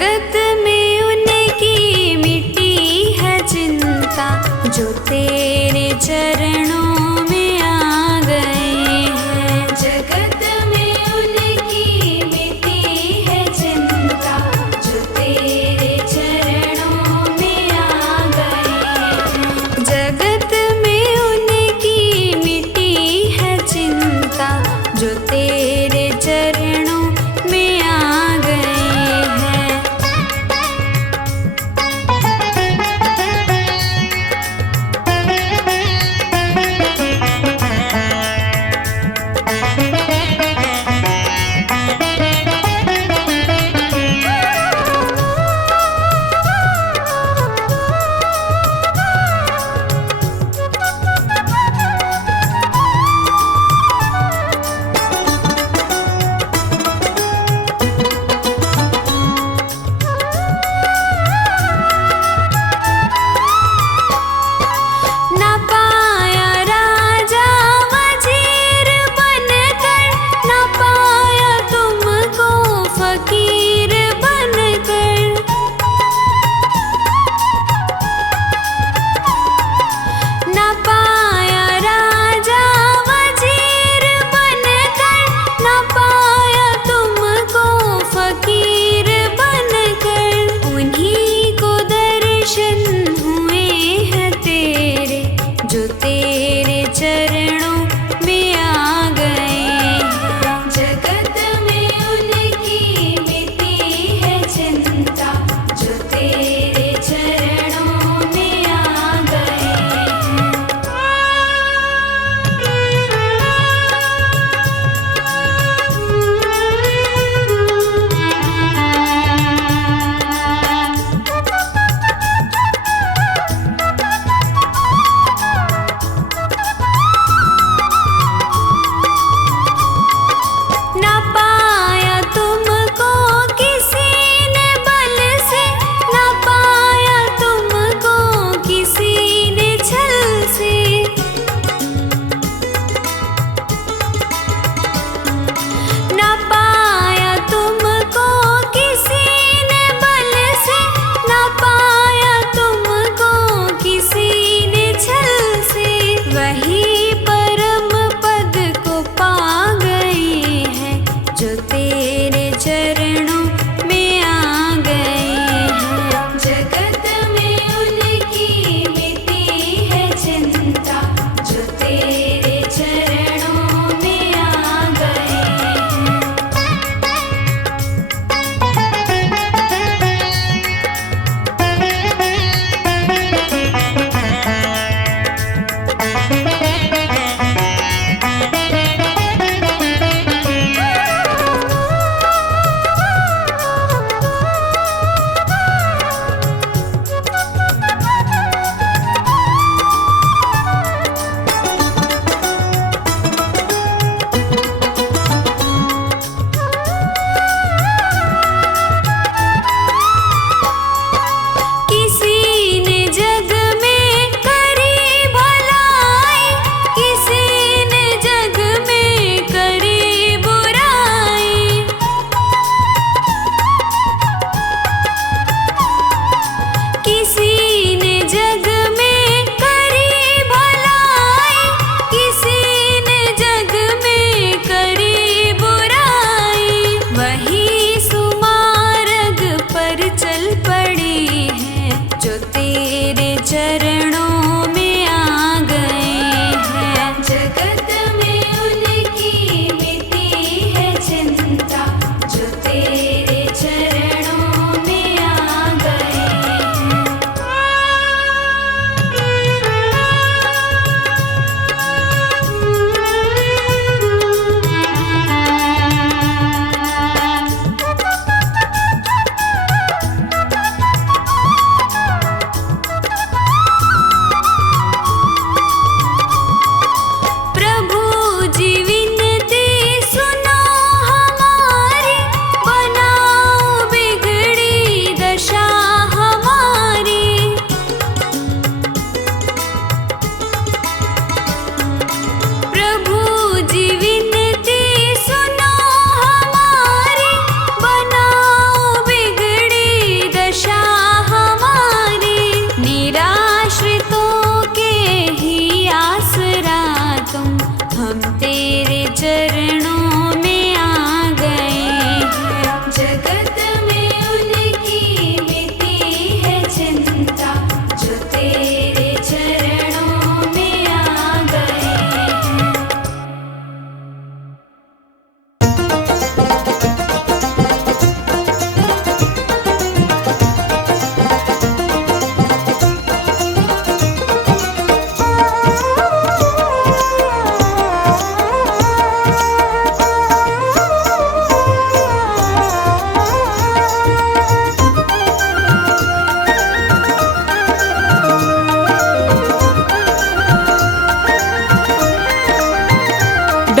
जगत में उनकी मिटी है चिंता, जो तेरे चरणों में आ गए हैं। जगत में उनकी मिटी है चिंता, जो तेरे चरणों में आ गए हैं। जगत में उनकी मिटी है चिंता, जो तेरे चरणों में आ गए हैं।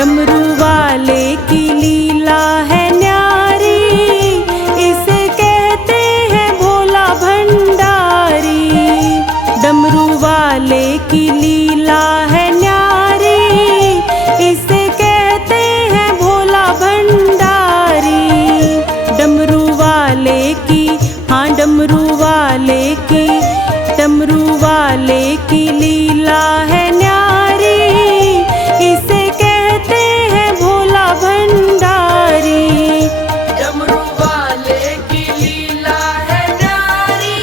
डमरू वाले की लीला है न्यारी, इसे कहते हैं भोला भंडारी। डमरू वाले की लीला है न्यारी, इसे कहते हैं भोला भंडारी। डमरू वाले की, हाँ डमरू वाले की, डमरू वाले की लीला है न्यारी, इसे कहते हैं भोला भंडारी। डमरू वाले की लीला है न्यारी,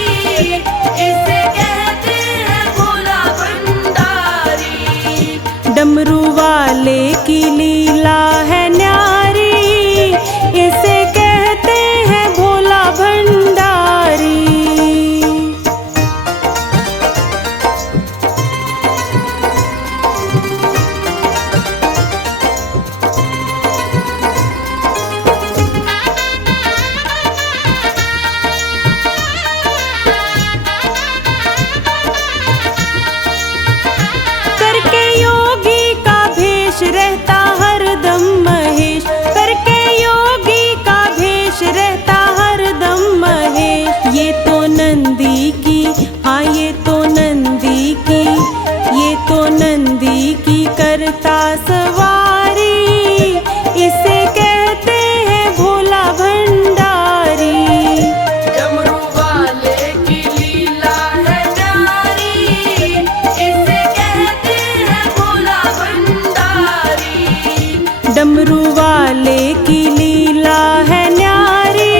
इसे कहते हैं भोला भंडारी। डमरू वाले की लीला है न्यारी, इसे कहते हैं भोला भंडारी। करके योगी का भेष रहता हरदम महेश, करके योगी का भेष रहता हरदम महेश। ये तो नंदी की, हाँ ये तो नंदी की, ये तो नंदी की करता सवारी, इसे कहते हैं भोला भंडारी। डमरू वाले की लीला है न्यारी, इसे कहते हैं भोला भंडारी। डमरू वाले की लीला है न्यारी,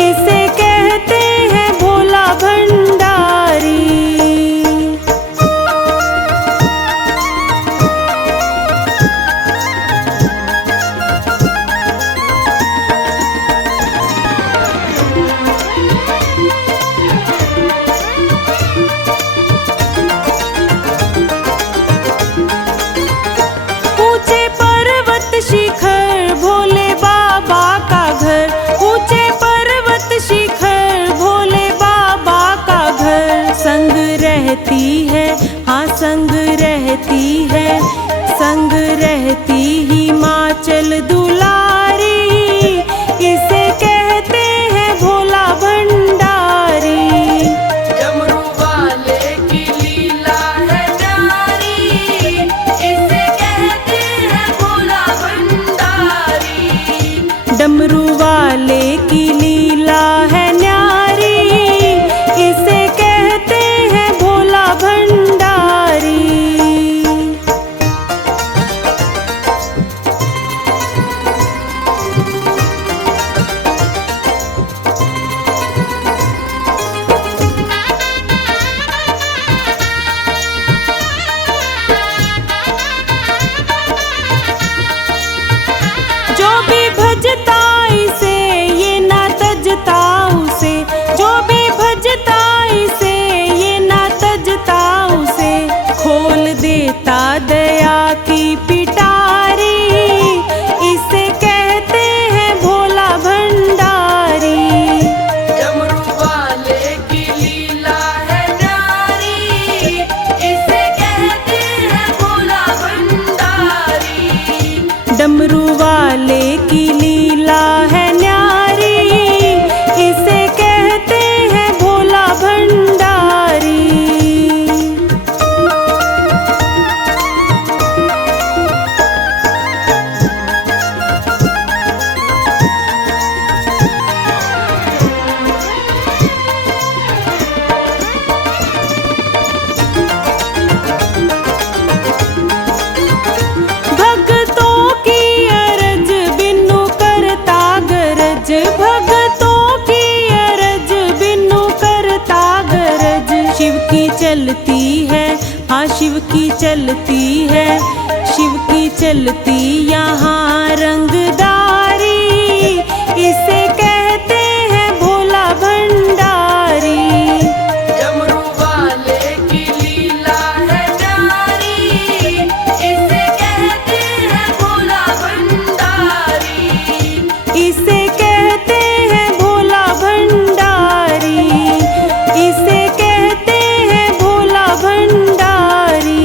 इसे कहते हैं भोला भंडारी। ऊंचे पर्वत शिखर भोले बाबा का घर, ऊंचे पर्वत शिखर भोले बाबा का घर। संग रहती है, हाँ संग रहती है, संग रहती हिमाचल दुलारी, इसे कहते हैं भोला भंडारी। डमरू वाले की लीला है न्यारी, इसे कहते हैं भोला भंडारी। डमरू वाले की लीला है न्यारी, इसे कहते हैं भोला भंडारी। जो भी भजता इसे ये ना तजता उसे, जो भी भजता इसे ये ना तजता उसे। खोल देता दया की पिटारी, इसे कहते हैं भोला भंडारी। डमरू वाले की लीला है न्यारी, इसे कहते हैं भोला भंडारी। डमरू वाले की लीला है न्यारी, इसे कहते हैं भोला भंडारी। भक्तों की अरज बिनु करता गरज, भक्तों की अरज बिनु करता गरज। शिव की चलती है, हाँ शिव की चलती है, शिव की चलती यहाँ रंगदारी, इसे कहते हैं भोला भंडारी। डमरू वाले की लीला है न्यारी, इसे कहते हैं भोला भंडारी। इसे कहते हैं भोला भंडारी, इसे कहते हैं भोला भंडारी।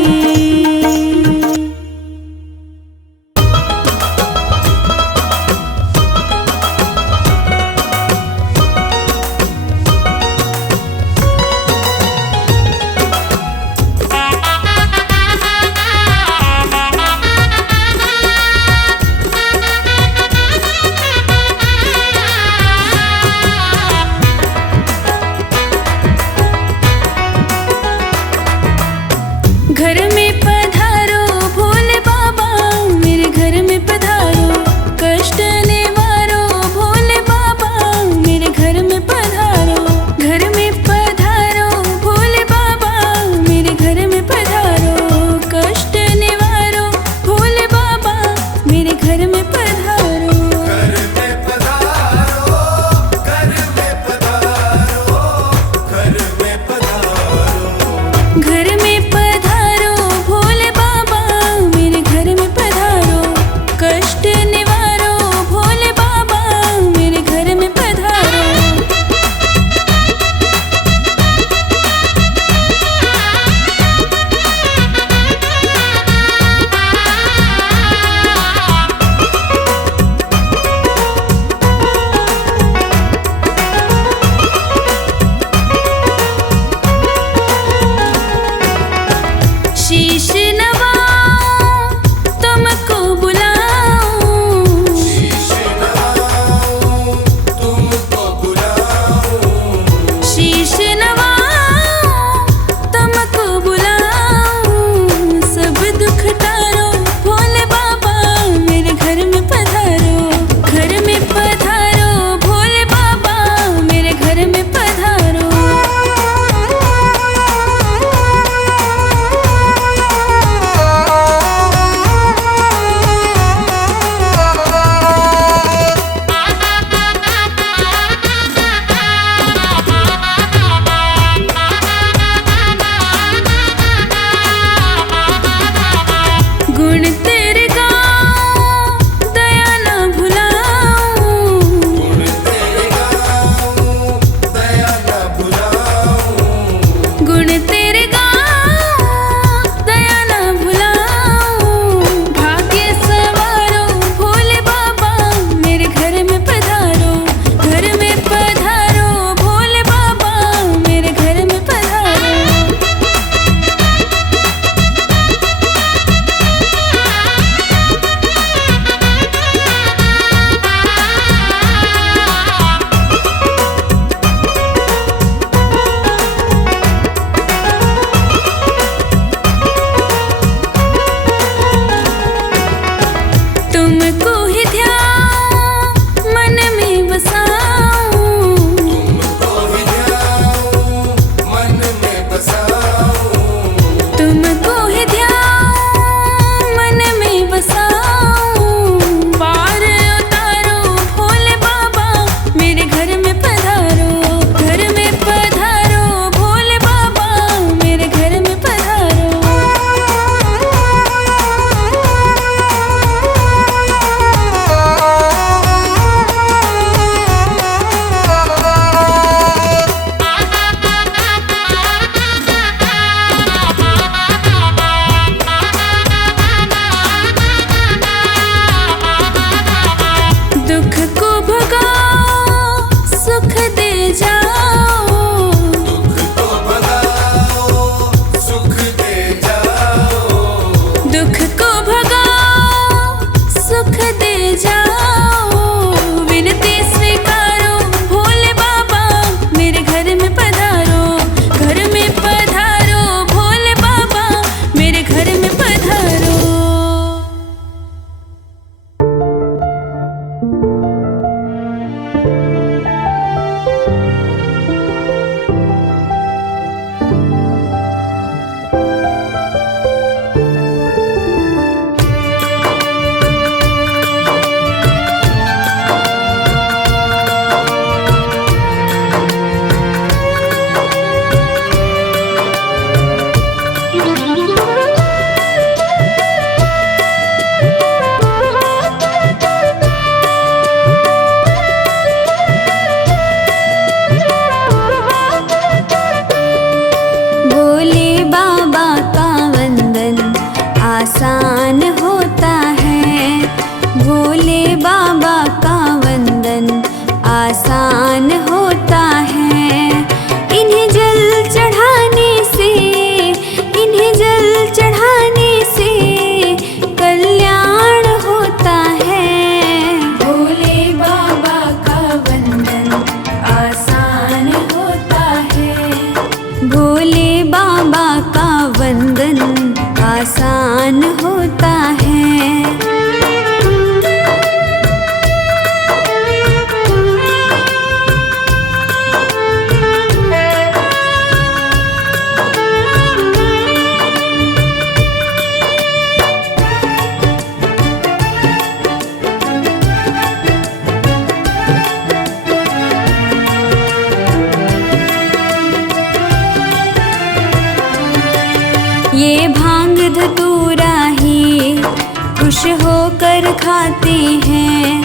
होकर खाते हैं।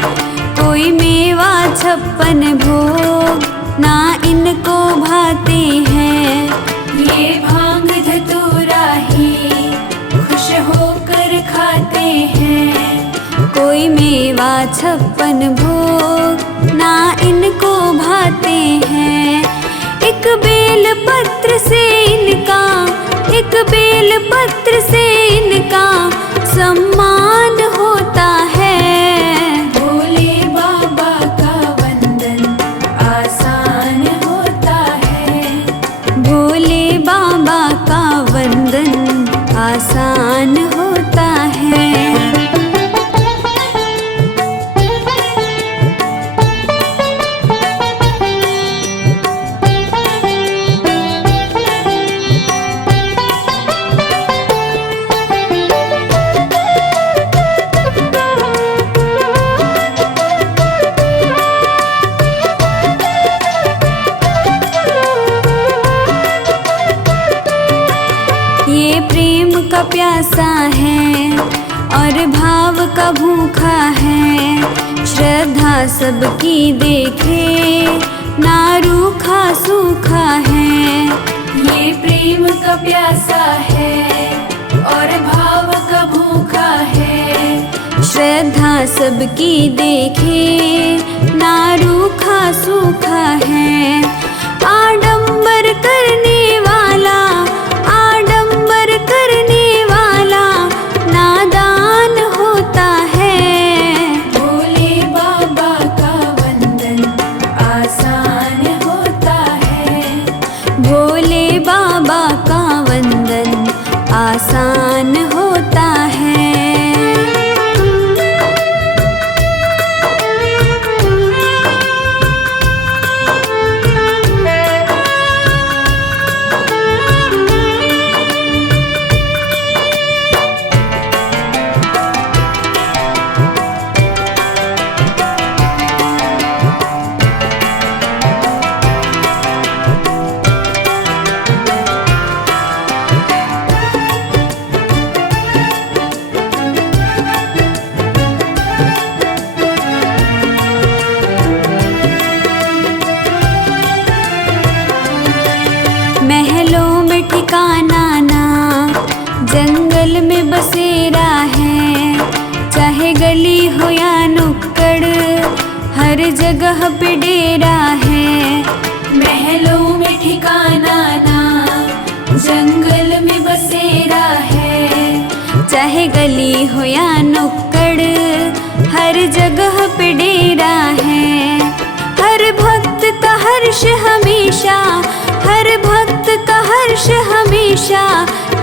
कोई मेवा 56 भोग ना इनको भाते हैं। ये भांग धतूरा ही खुश होकर खाते हैं। कोई मेवा 56 भोग ना इनको भाते हैं। एक बेल पत्र से इनका, एक बेल पत्र से इनका सम्मान होता है। भोले बाबा का वंदन आसान होता है। भोले बाबा का वंदन आसान होता है। ये प्रेम का प्यासा है और भाव का भूखा है। श्रद्धा सबकी देखे ना रूखा सूखा है। ये प्रेम का प्यासा है और भाव का भूखा है। श्रद्धा सबकी देखे ना रूखा सूखा है। आडंबर करने वाला, आडंबर करने वाला नादान होता है। भोले बाबा का वंदन आसान होता है। भोले बाबा का वंदन आसान होता है। महलों में ठिकाना ना, जंगल में बसेरा है। चाहे गली हो या नुक्कड़, हर जगह पे डेरा है। महलों में ठिकाना ना, जंगल में बसेरा है। चाहे गली हो या नुक्कड़, हर जगह पे डेरा है। हर भक्त का हर्ष हमेशा, हर भक्त का हर्ष हमेशा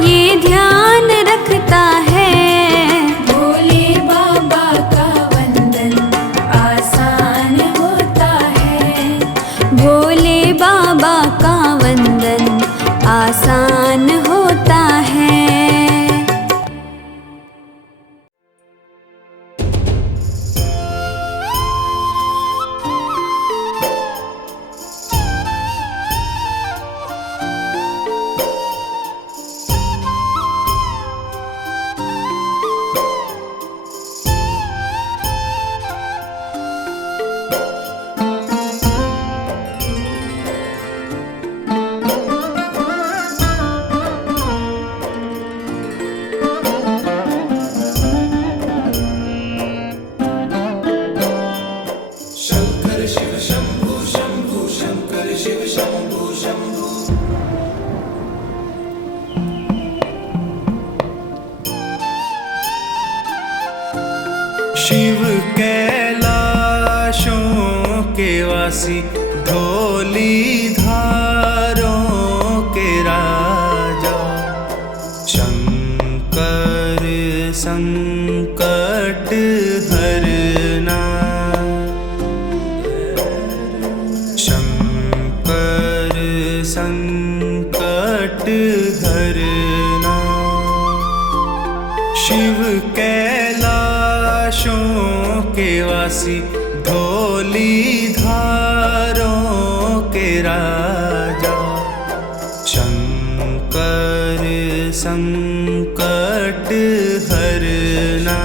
ये ध्यान रखता है। भोले बाबा का वंदन आसान होता है। भोले बाबा का वंदन आसान होता है। शिव कैलाशों के वासी, धोली धारों के राजा। शंकर संकट हरना, शंकर संकट हरना। शिव कैलाशों के वासी, धोली धारों के राजा। शंकर संकट हरना,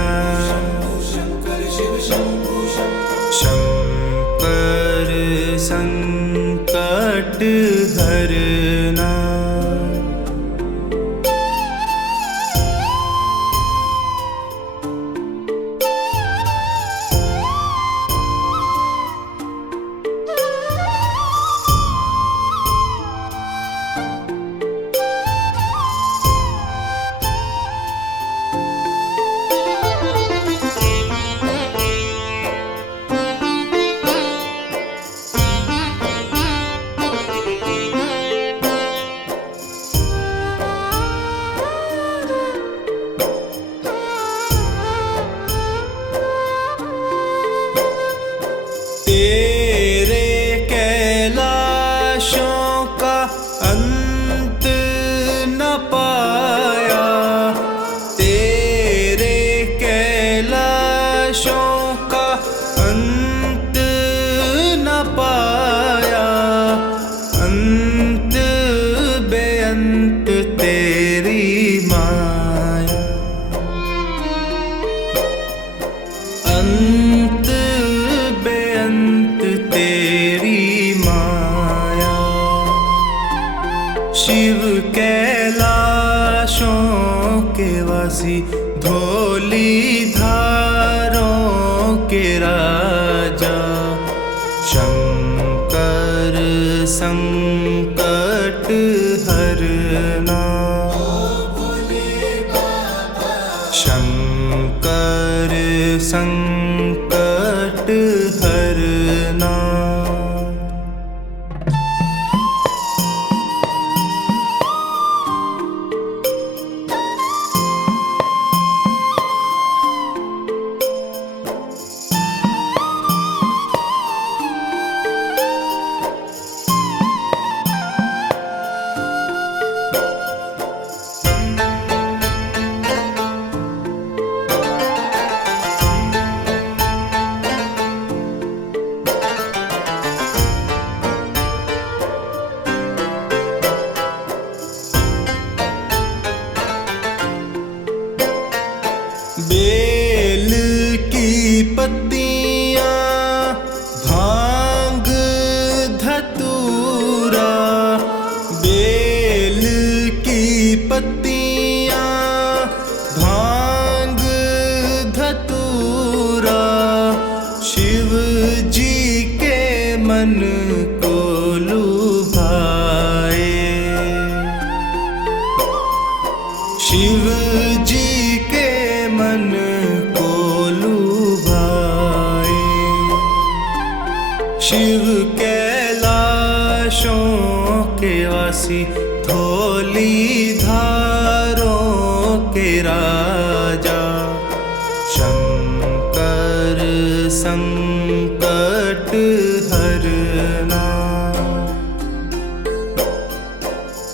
का अंत न पाया, अंत बेअंत तेरी माया, अंत बेअंत तेरी माया। शिव कैलाशों के वासी, धौली धारों के राजा, शंकर संकट हरना, शंकर संकट हरना। बेल की पत्तियां, भांग धतूरा, बेल की पत्तियां, भांग धतूरा, शिव जी के मन को लुभाए, शिव जी के मन को लुभाए। शिव कैलाशों के वासी, धौली धारों के राजा, शंकर संकट हरना,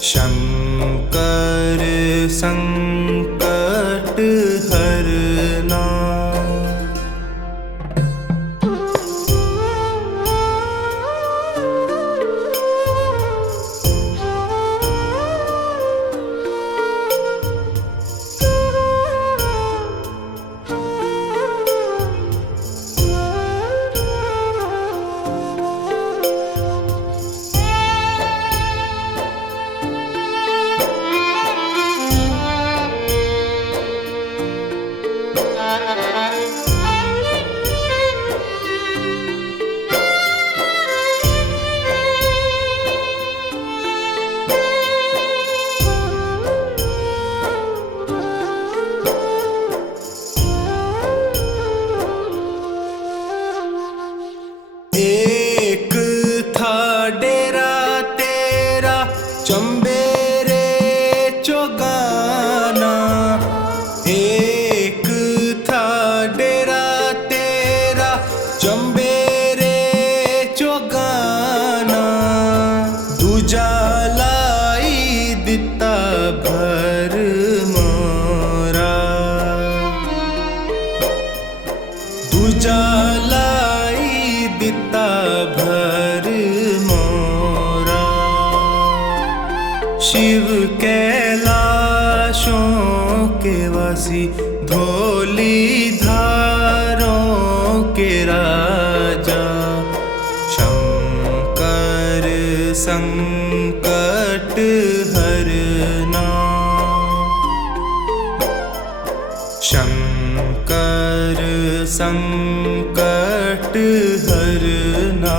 शंकर संकट हरना। एक था डेरा तेरा, चंबेरे चौगाना, एक था डेरा तेरा, चंबेरे चौगाना, दूजा लाई दिता भर मोरा, दूजा लाई दिता भर मोरा। शिव कैलाशों के वासी, धौली धारों के राजा, शंकर संकट हरना, शंकर संकट हरना।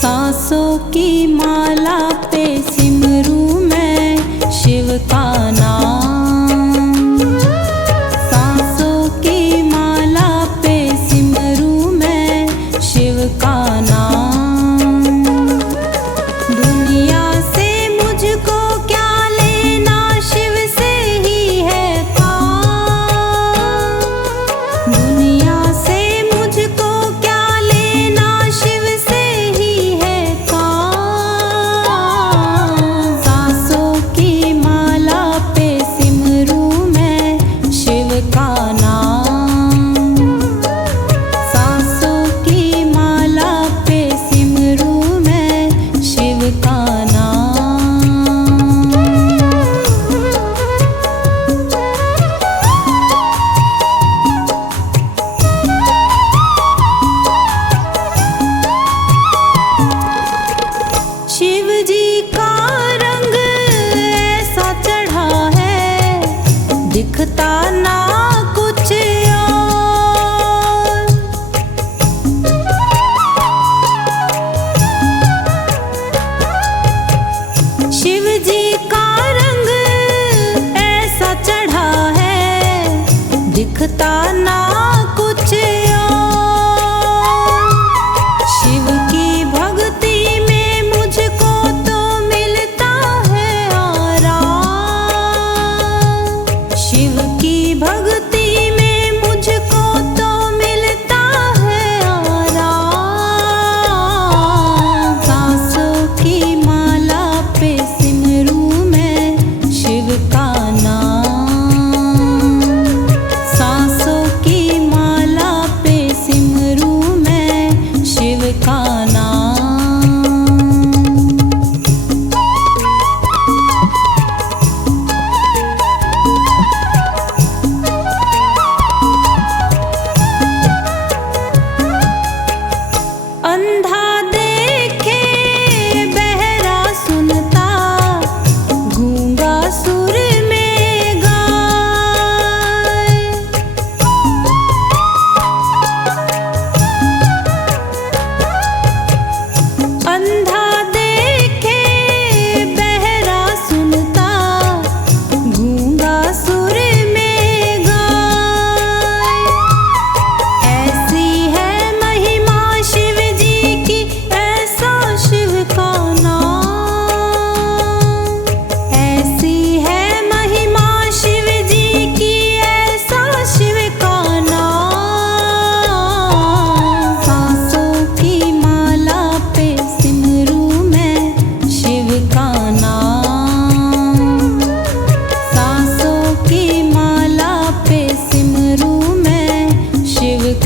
सांसों की माला पे सिमरू मैं शिव का नाम, सांसों की माला पे सिमरू मैं शिव का नाम। दुनिया से मुझको क्या लेना, शिव से ही है काम।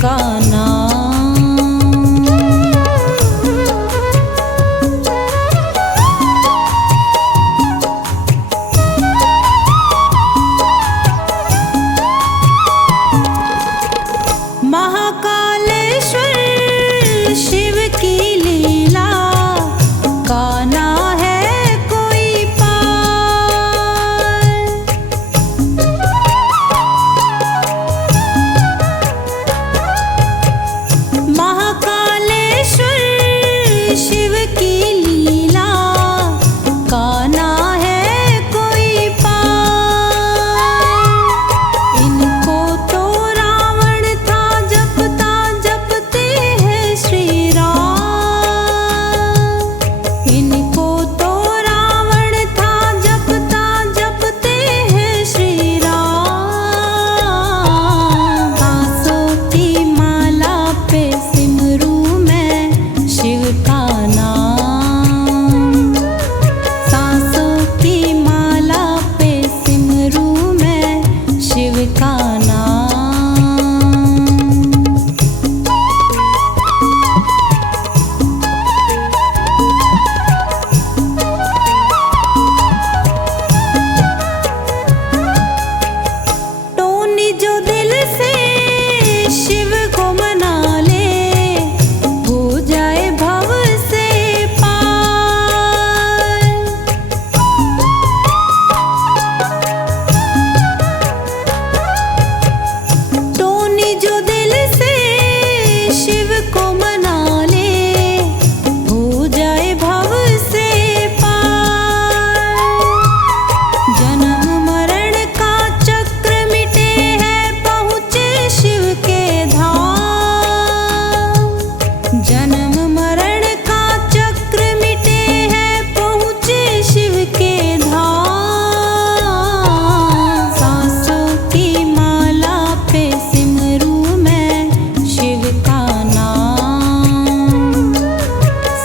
का नाम। महाकालेश्वर शिव की लीला का ना है कोई पार। महाकालेश्वर शिव की लीला का ना है कोई पार। इनको तो रावण था जपता जपते हैं श्री राम। इनको तो रावण था जपता जपते हैं श्री राम। सांसों की माला पे सिमरू मैं शिव का नाम। सांसों की माला पे सिमरू मैं शिव का नाम। टोनी जो दिल से शिव को मना ले हो जाए भव से पार। टोनी जो दिल से शिव को मना ले हो जाए भव से पार। जन्म मरण का चक्र मिटे हैं पहुँचे शिव के धाम। जन्म मरण का चक्र मिटे हैं पहुँचे शिव के धाम। सांसों की माला पे सिमरू मैं शिव का नाम।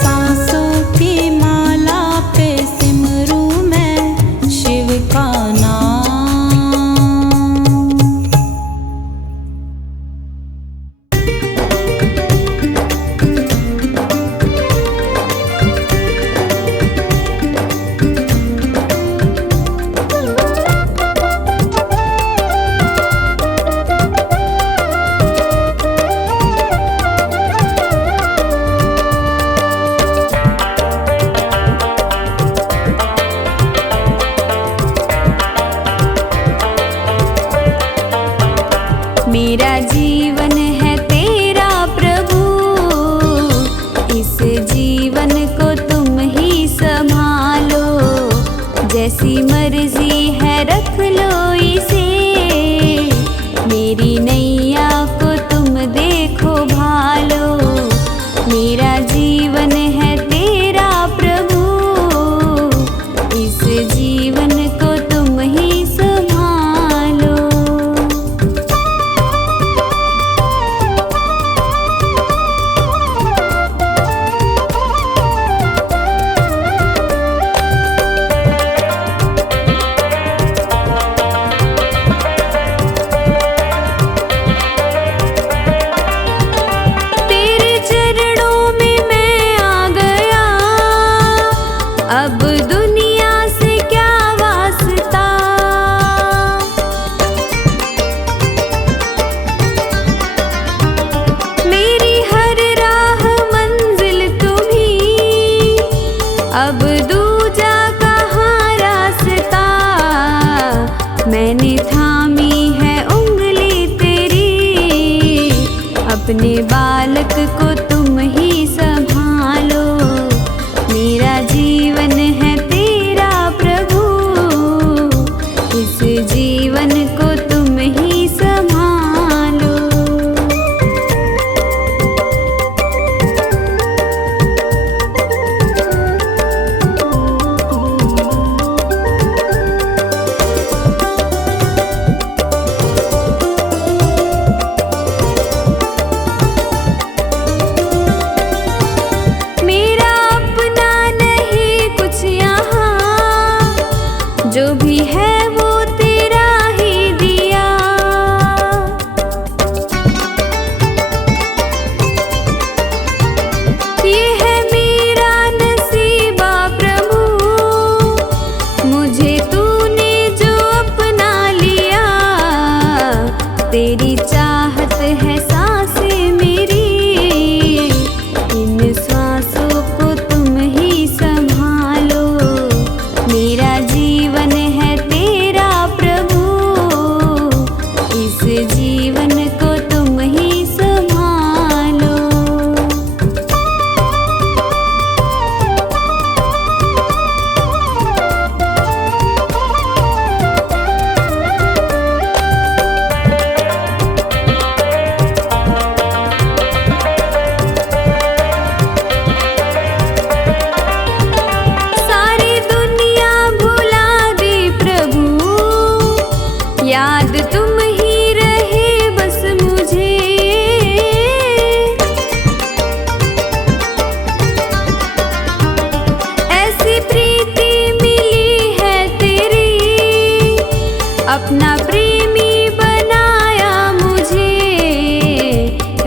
सांसों की माला पे सिमरू मैं शिव का नाम। मेरा जीवन है तेरा प्रभु, इस जीवन को तुम ही संभालो। जैसी मर्जी है रख लो इसे, मेरी नैया को तुम देखो भालो। मेरा जीवन है तेरा प्रभु, इस जीवन को तुम ही संभालो। तेरे चरणों में मैं आ गया, अब दुनिया से क्या वास्ता। मेरी हर राह मंजिल तुम्ही, अब दूजा कहाँ रास्ता। मैंने थामी है उंगली तेरी, अपने बालक को तुम ही संभालो। मेरा जीवन है तेरा प्रभु, इस जीवन को तुम ही संभालो।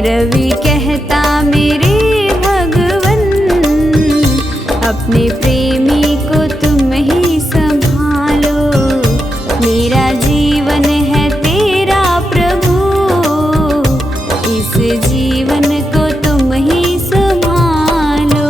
रवि कहता मेरे भगवन, अपने प्रेमी को तुम ही संभालो, मेरा जीवन है तेरा प्रभु, इस जीवन को तुम ही संभालो।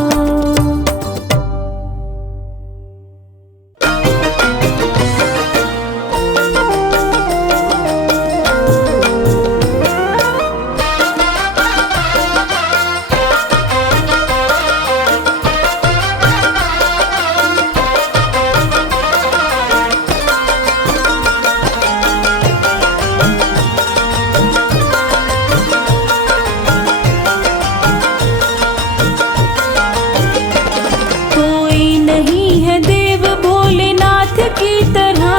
कोई नहीं है देव भोलेनाथ की तरह,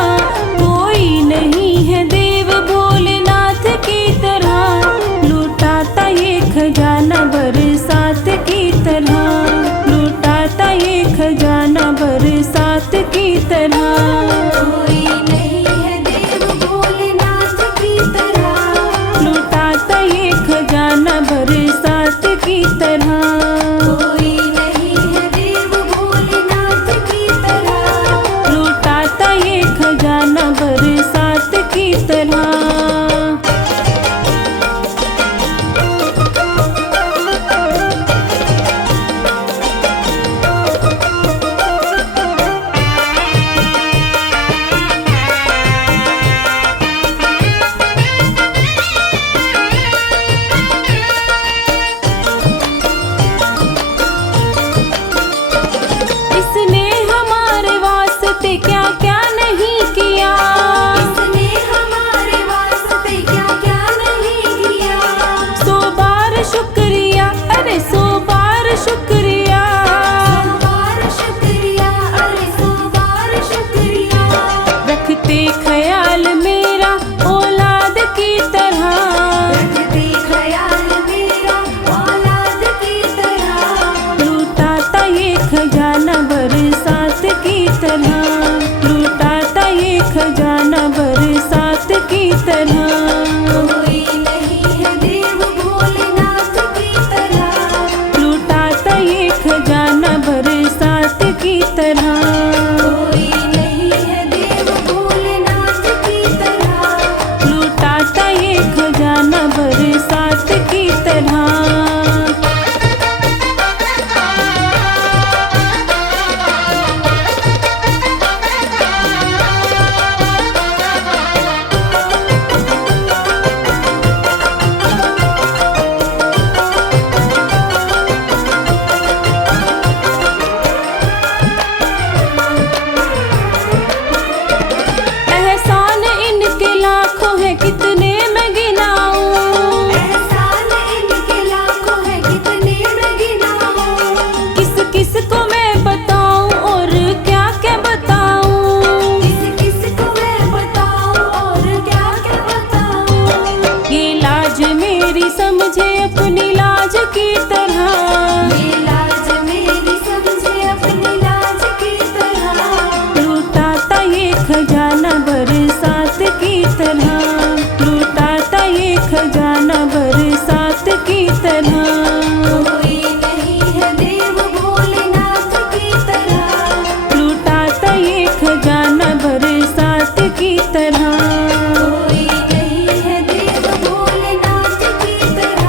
कोई नहीं है देव भोलेनाथ की तरह, लुटाता ये खजाना बरसात की तरह, लुटाता ये खजाना बरसात की तरह। कोई नहीं है देव भोलेनाथ की तरह, लुटाता ये खजाना बरसात की तरह। कोई नहीं है देव भोलेनाथ की तरह, लुटाता ये खजाना बरसात की तरह। इसने हमारे वास्ते क्या क्या नहीं किया, इसने हमारे वास्ते क्या क्या नहीं किया, 100 बार शुक्रिया, अरे 100 बार शुक्रिया, 100 बार शुक्रिया, अरे 100 बार शुक्रिया, रखते ख्याल मेरा औलाद की तरह, रखते ख्याल मेरा औलाद की तरह, लुटाता ये खजाना बरसात की तरह, लुटाता ये खजाना बरसात की तरह। कोई नहीं है देव भोलेनाथ की तरह, लुटाता ये खजाना बरसात की तरह। कोई नहीं है देव भोलेनाथ की तरह, लुटाता ये खजाना बरसात की तरह। एहसान इनके लाखों है कितने मैं गिनाऊं, एहसान इनके लाखों है कितने मैं गिनाऊं, किस किस को मैं बताऊं और क्या क्या बताऊं, किस किस को मैं बताऊं और क्या क्या बताऊं, ये लाज मेरी समझे अपनी लाज की तरह, ये लाज मेरी समझे अपनी लाज की तरह, लुटाता ये खजाना बरसात की तरह, लुटाता ये खजाना बरसात की तरह। कोई नहीं है देव भोलेनाथ की तरह, लुटाता ये खजाना बरसात की तरह। कोई नहीं है देव भोलेनाथ की तरह,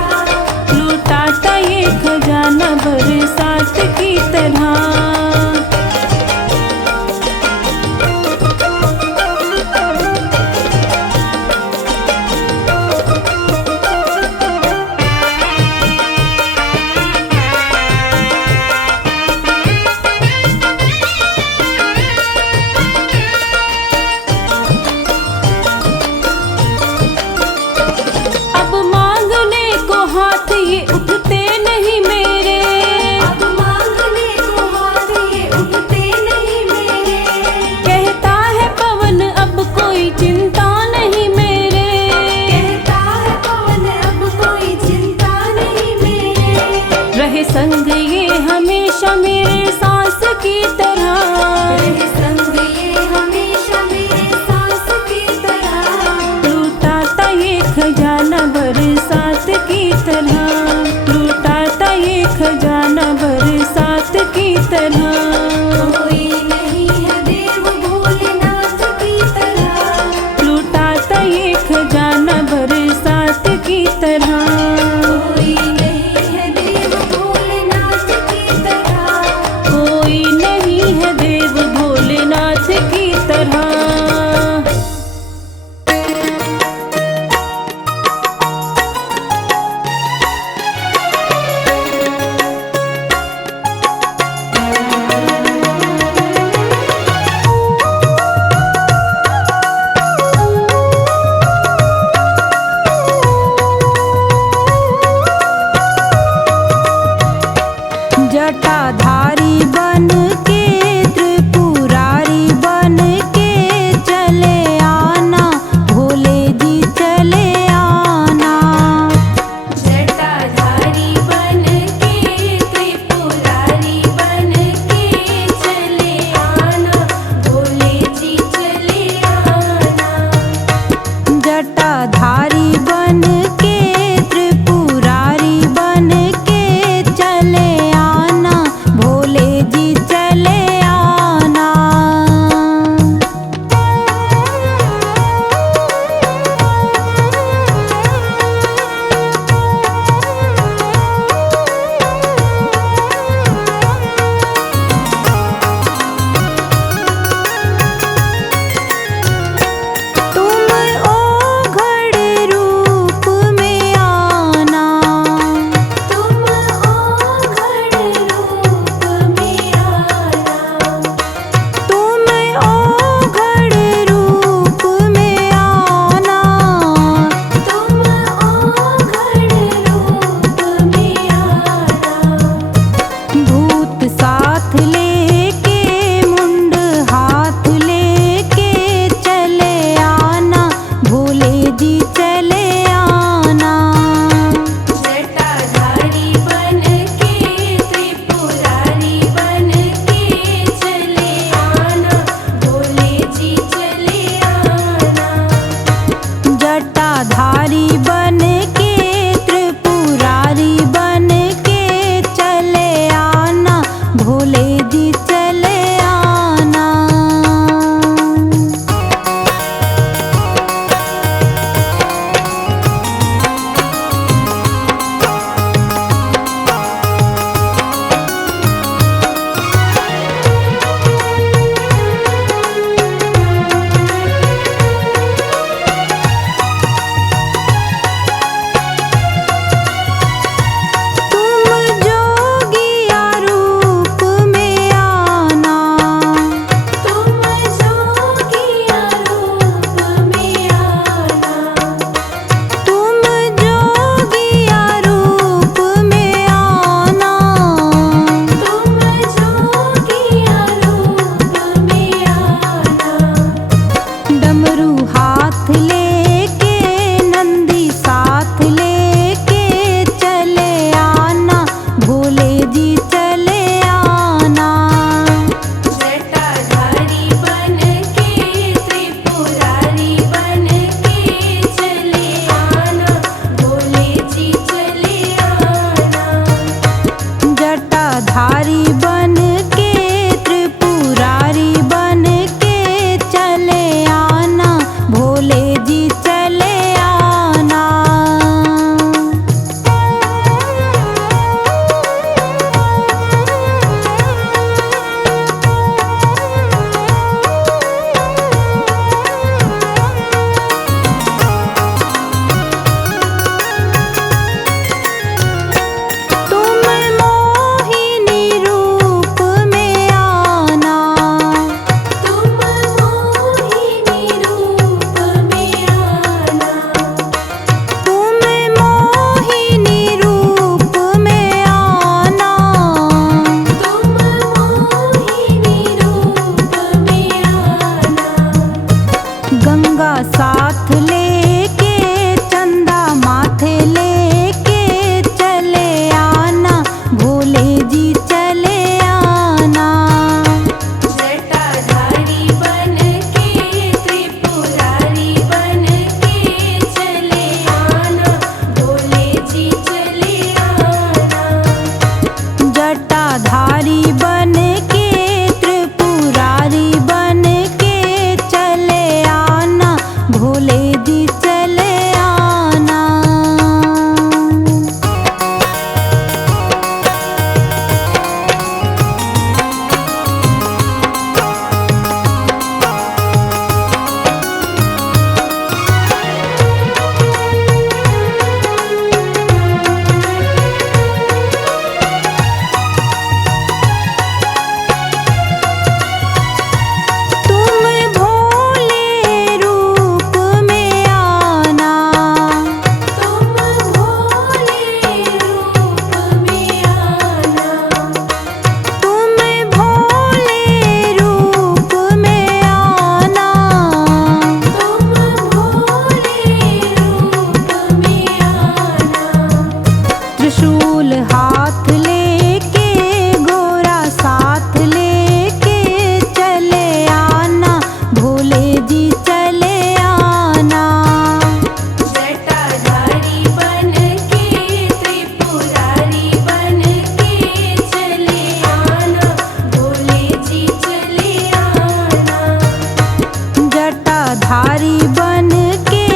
लुटाता ये खजाना बरसात की तरह। अब मांगने को हाथ ये उठते नहीं मेरे, अब मांगने को हाथ ये उठते नहीं मेरे, कहता है पवन अब कोई चिंता नहीं मेरे, कहता है पवन अब कोई चिंता नहीं मेरे, रहे संग ये हमेशा मेरे सांस की तरह, रहे संग ये हमेशा मेरे सांस की तरह, लुटाता ये खजाना बरसात की तरह लुटाता ये खजाना बरसात की तरह। कोई नहीं है देव भोलेनाथ की तरह, लुटाता ये खजाना बरसात की तरह। कोई नहीं है देव भोलेनाथ की तरह। कोई नहीं है देव भोलेनाथ की तरह। त्रिशूल हाथ लेके घोड़ा साथ लेके चले आना भोले जी चले आना। जटाधारी बन के त्रिपुरारी बन के चले आना भोले जी चले आना। जटाधारी बन के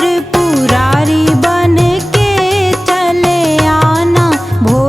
त्रिपुरारी बन के चले आना भोले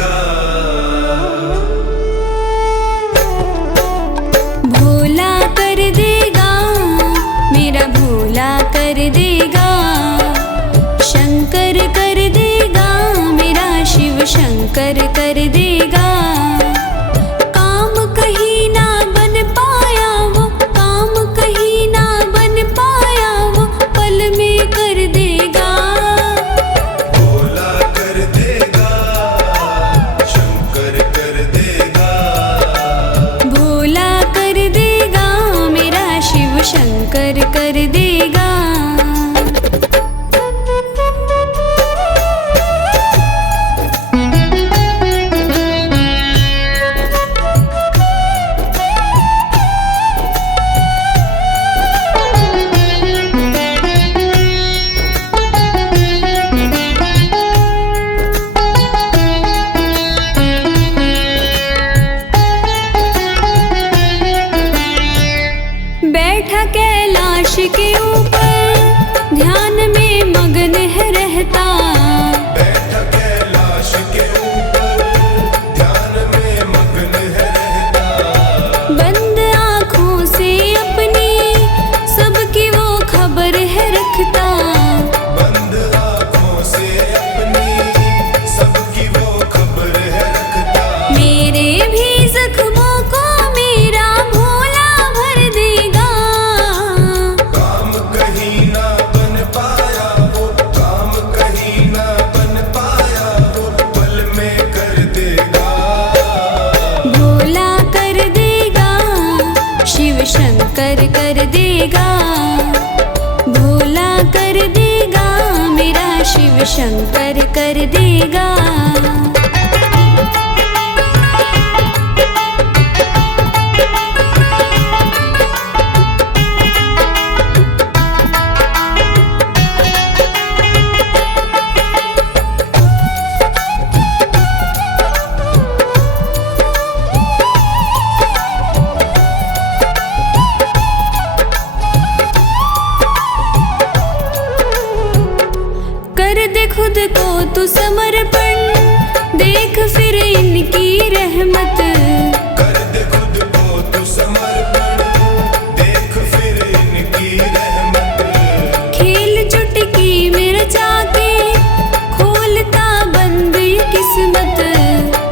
देगा। भोला कर देगा, मेरा भोला कर देगा। शंकर कर देगा, मेरा शिव शंकर कर देगा। काम कहीं ना बन पाया वो, काम कहीं ना बन पाया वो, पल में कर देगा। भोला कर देगा, शंकर कर देगा। भोला कर देगा, मेरा शिव शंकर कर देगा। बैठा कैलाश के ऊपर, ध्यान में मगन है रहता। बैठा कैलाश के ऊपर, ध्यान में मग्न है रहता। बंद आँखों से अपनी सबकी वो खबर है रखता। बंद आँखों से अपनी सबकी वो खबर है रखता। मेरे भी जख्मों को मेरा भोला भर देगा। काम कहीं ना बन पाया वो, काम कहीं ना बन पाया वो, पल में कर देगा। भोला कर देगा, शिव शंकर कर देगा। भोला कर देगा, मेरा शिव शंकर कर देगा। कर दे खुद को तू समर्पण, देख फिर इनकी रहमत। कर दे खुद को तू समर्पण, देख फिर इनकी रहमत। खेल चुटकी में रचा के, खोलता बंद ये किस्मत।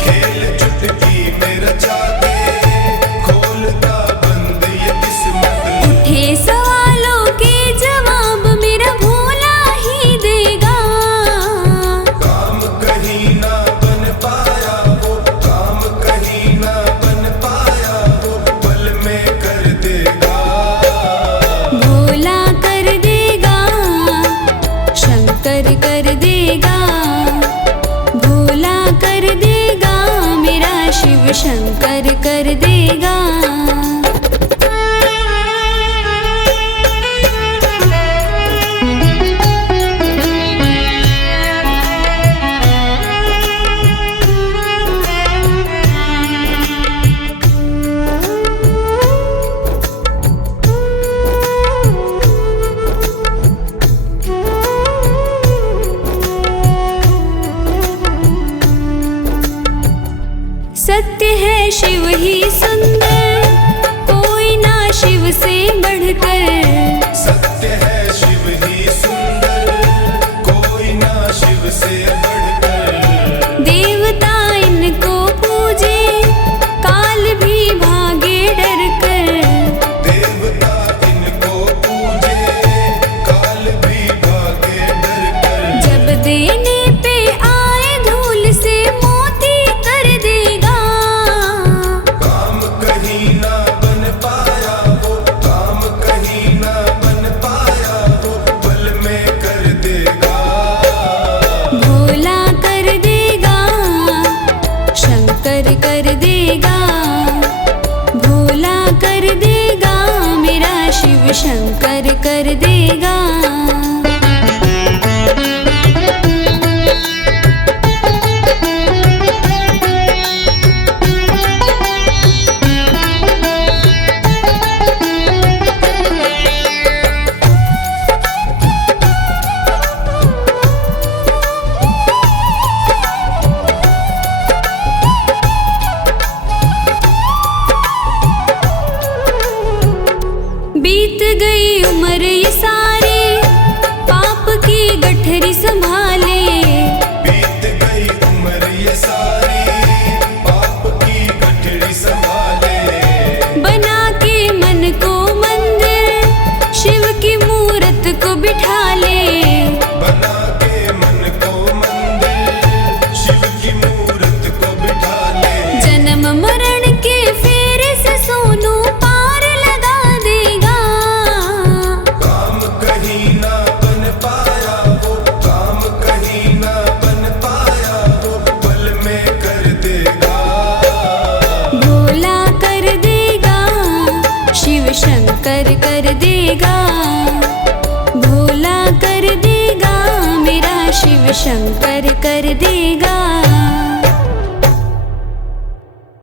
खेल चुटकी में रचा के, खोलता बंद ये किस्मत। उठे सवालों के जवाब मेरा भोला ही देगा। काम कहीं ना बन पाया वो, काम कहीं ना बन पाया वो, पल में कर देगा। भोला कर देगा, शंकर कर देगा। भोला कर देगा, मेरा शिव शंकर कर देगा। सत्य है शिव ही सुंदर, कोई ना शिव से बढ़कर। सत्य है शिव ही सुंदर, कोई ना शिव से बढ़कर। देवता इनको पूजे, काल भी भागे डर कर। देवता इनको पूजे, काल भी भागे डर कर। जब देने पे आए धूल से मोती कर देगा। काम कहीं ना बन पाया वो, काम कहीं ना बन पाया वो, पल में कर देगा। भोला कर देगा, शंकर कर देगा। भोला कर देगा, मेरा शिव शंकर कर देगा। शंकर कर देगा, भोला कर देगा, मेरा शिव शंकर कर देगा।